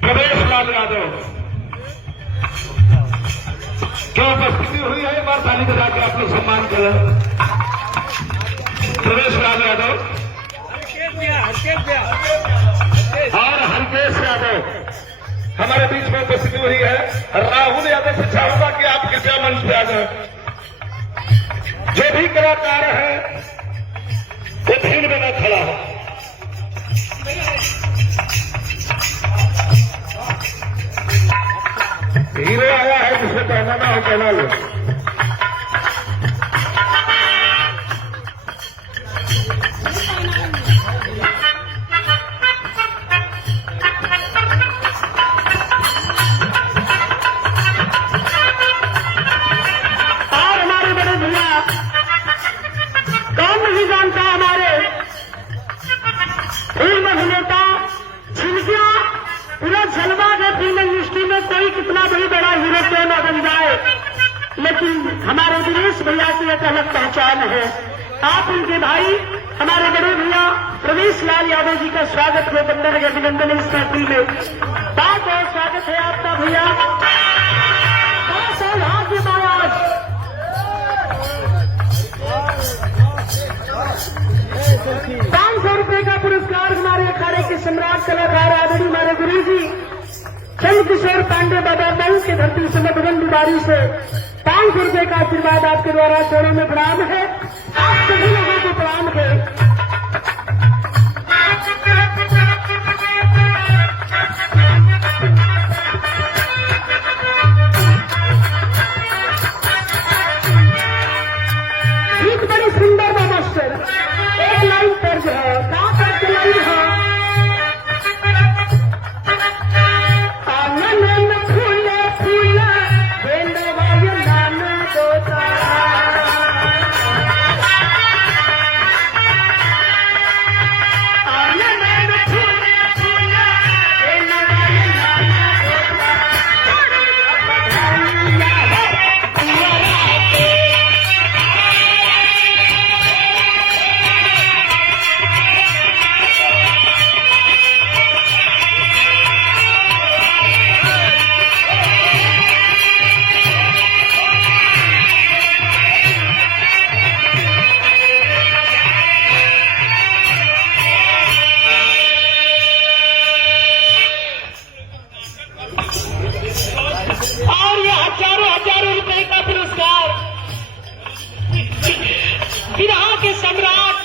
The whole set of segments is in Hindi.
प्रवेश लाल यादव क्या उपस्थिति हुई है, एक बार ताली बजा के आप लोग सम्मान करें। प्रवेश लाल यादव और हरकेश यादव हमारे बीच में उपस्थिति हुई है। राहुल यादव से चाहूंगा कि आप कृपया मंच पे आ जाए। जो भी कलाकार है वो भीड़ में न खड़ा हो। हीरो आया है, जिसे पहना ना हो पहना लो। और हमारे बड़े भैया कौन नहीं जानता, हमारे फिल्म अभिनेता जिनका पूरा जलवा है फिल्म इंडस्ट्री में, कोई कितना भी बड़ा हीरो क्यों न बन जाए, लेकिन हमारे दिनेश भैया की एक अलग पहचान है। आप उनके भाई हमारे बड़े भैया प्रवेश लाल यादव जी का स्वागत है, बंदर के अभिनंदन इस पार्टी में। बहुत बहुत स्वागत है आपका भैया। 500 रुपए का पुरस्कार हमारे अखाड़े के सम्राट कलाकार आदरणीय हमारे गुरु जी चंद्रकिशोर पांडे बाबा मऊ के धरती से मधुबन बिमारी से 500 रुपए का आशीर्वाद आपके द्वारा चरणों में प्रणाम है। आप सभी लोगों को प्रणाम है। गीत बड़ी सुंदर मास्टर, एक लाइन पर जो है कहाँ पर चलाई है, आंगन में फूले फूले गेंदे वाले नाम तोता, आंगन में फूले फूले गेंदे वाले नाम तोता, और ये हजारों हजारों रुपए का पुरस्कार विरहा के सम्राट,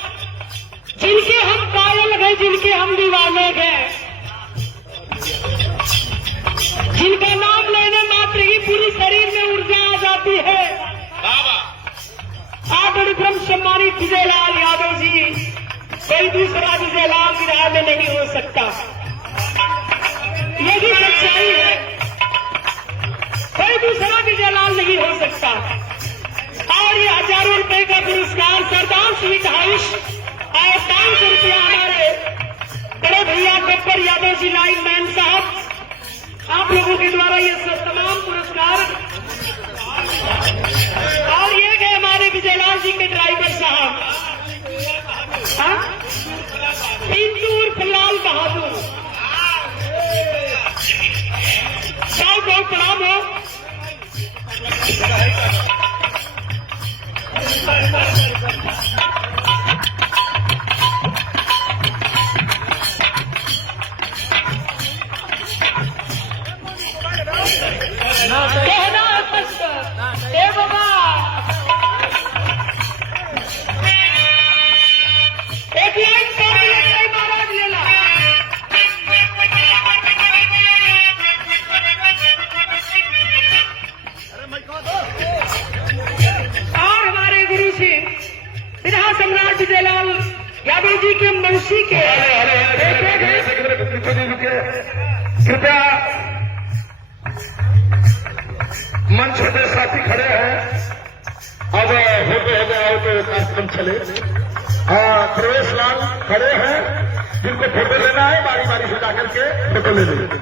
जिनके हम कायल गए, जिनके हम दीवाने गए, जिनका नाम लेने मात्र ही पूरी शरीर में ऊर्जा आ जाती है। आदरणीय ब्रह्म सम्मानित विजयलाल यादव जी, कोई दूसरा विजयलाल विरहा में नहीं हो सकता, यही सच्चाई है। कोई दूसरा विजयलाल नहीं हो सकता। और ये हजारों रुपए का पुरस्कार सरदार स्वीट हाउस और 500 रुपया हमारे बड़े भैया गब्बर यादव जी लाइन मैन साहब, आप लोगों के द्वारा ये तमाम पुरस्कार। और ये गए हमारे विजयलाल जी के ड्राइवर साहब, पिंटू उर्फ लाल बहादुर, बहुत बहुत प्रणाम हो। कहना ए बाबा, एक लाइन महाराज लेला। और हमारे गुरु जी विरहा सम्राट विजयलाल यादव जी के मौसी के कृपया मंच पे साथी खड़े हैं। अब होते आओ तो कार्यक्रम चले। प्रवेश लाल खड़े हैं, जिनको फोटो लेना है बारी बारी से जाकर के फोटो ले लेंगे।